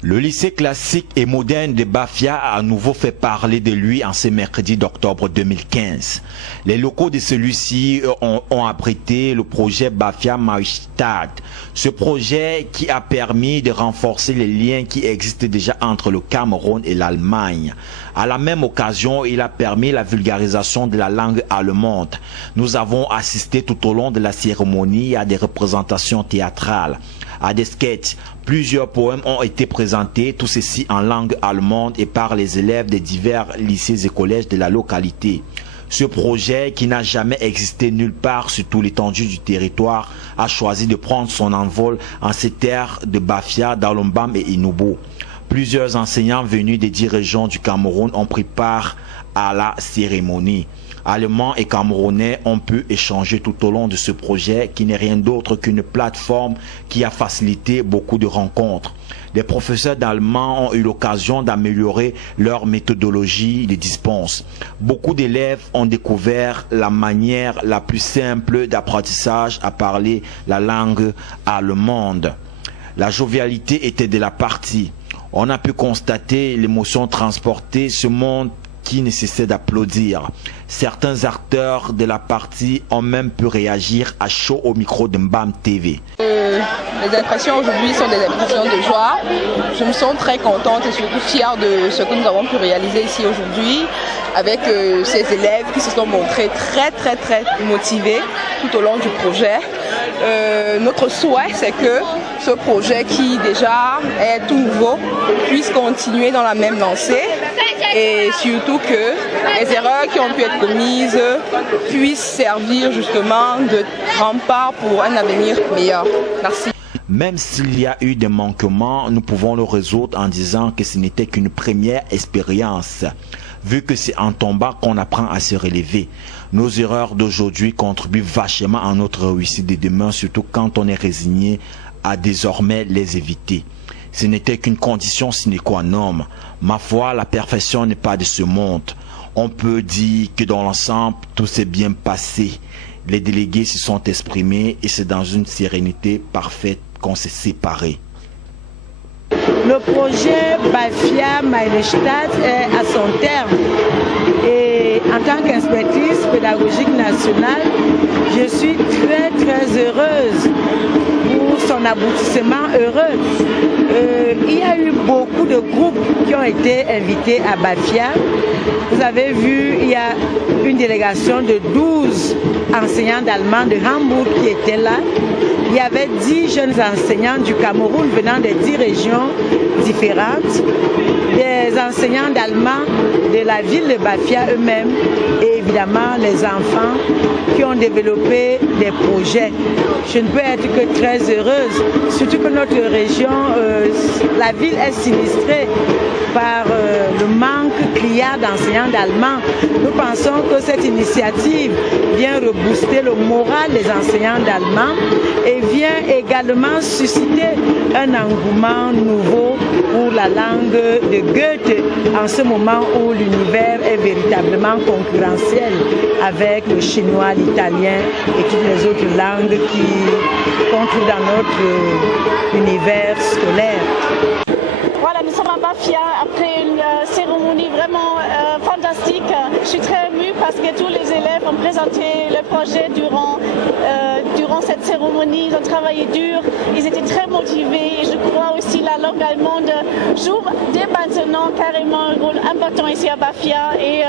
Le lycée classique et moderne de Bafia a à nouveau fait parler de lui en ce mercredi d'octobre 2015. Les locaux de celui-ci ont abrité le projet Bafia Maïstad. Ce projet qui a permis de renforcer les liens qui existent déjà entre le Cameroun et l'Allemagne. À la même occasion, il a permis la vulgarisation de la langue allemande. Nous avons assisté tout au long de la cérémonie à des représentations théâtrales, à des sketchs. Plusieurs poèmes ont été présentés, tout ceci en langue allemande et par les élèves des divers lycées et collèges de la localité. Ce projet, qui n'a jamais existé nulle part sur toute l'étendue du territoire, a choisi de prendre son envol en ces terres de Bafia, d'Alombam et Inubo. Plusieurs enseignants venus des 10 régions du Cameroun ont pris part à la cérémonie. Allemands et Camerounais ont pu échanger tout au long de ce projet qui n'est rien d'autre qu'une plateforme qui a facilité beaucoup de rencontres. Les professeurs d'allemand ont eu l'occasion d'améliorer leur méthodologie de dispense. Beaucoup d'élèves ont découvert la manière la plus simple d'apprentissage à parler la langue allemande. La jovialité était de la partie. On a pu constater l'émotion transportée, ce monde qui ne cessait d'applaudir. Certains acteurs de la partie ont même pu réagir à chaud au micro de Mbam TV. Les impressions aujourd'hui sont des impressions de joie. Je me sens très contente et surtout fière de ce que nous avons pu réaliser ici aujourd'hui avec ces élèves qui se sont montrés très motivés tout au long du projet. Notre souhait, c'est que ce projet qui déjà est tout nouveau puisse continuer dans la même lancée et surtout que les erreurs qui ont pu être commises puissent servir justement de rempart pour un avenir meilleur. Merci. Même s'il y a eu des manquements, nous pouvons le résoudre en disant que ce n'était qu'une première expérience, vu que c'est en tombant qu'on apprend à se relever. Nos erreurs d'aujourd'hui contribuent vachement à notre réussite de demain, surtout quand on est résigné à désormais les éviter. Ce n'était qu'une condition sine qua non. Ma foi, la perfection n'est pas de ce monde. On peut dire que dans l'ensemble, tout s'est bien passé. Les délégués se sont exprimés et c'est dans une sérénité parfaite qu'on s'est séparés. Le projet Bafia Maïstad est à son terme et en tant qu'inspectrice pédagogique nationale, je suis très heureuse pour son aboutissement heureux. Il y a eu beaucoup de groupes qui ont été invités à Bafia. Vous avez vu, il y a une délégation de 12 enseignants d'allemand de Hambourg qui étaient là. Il y avait 10 jeunes enseignants du Cameroun venant des 10 régions différentes, des enseignants d'allemand de la ville de Bafia eux-mêmes et évidemment les enfants qui ont développé des projets. Je ne peux être que très heureuse, surtout que notre région, la ville est sinistrée par le manque criard d'enseignants d'allemand. Nous pensons que cette initiative vient rebooster le moral des enseignants d'allemand et vient également susciter un engouement nouveau pour la langue de Goethe en ce moment où l'univers est véritablement concurrentiel avec le chinois, l'italien et toutes les autres langues qui concourent dans notre univers scolaire. Voilà, nous sommes à Bafia après une cérémonie vraiment fantastique. Je suis très émue parce que tous les élèves ont présenté le projet durant cette cérémonie. Ils ont travaillé dur, ils étaient très motivés et je crois aussi la langue allemande joue dès maintenant carrément un rôle important ici à Bafia et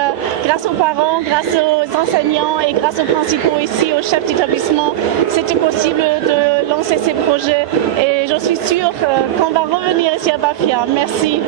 grâce aux parents, grâce aux enseignants et grâce aux principaux ici, aux chefs d'établissement, c'était possible de lancer ces projets et je suis sûre qu'on va revenir ici à Bafia. Merci.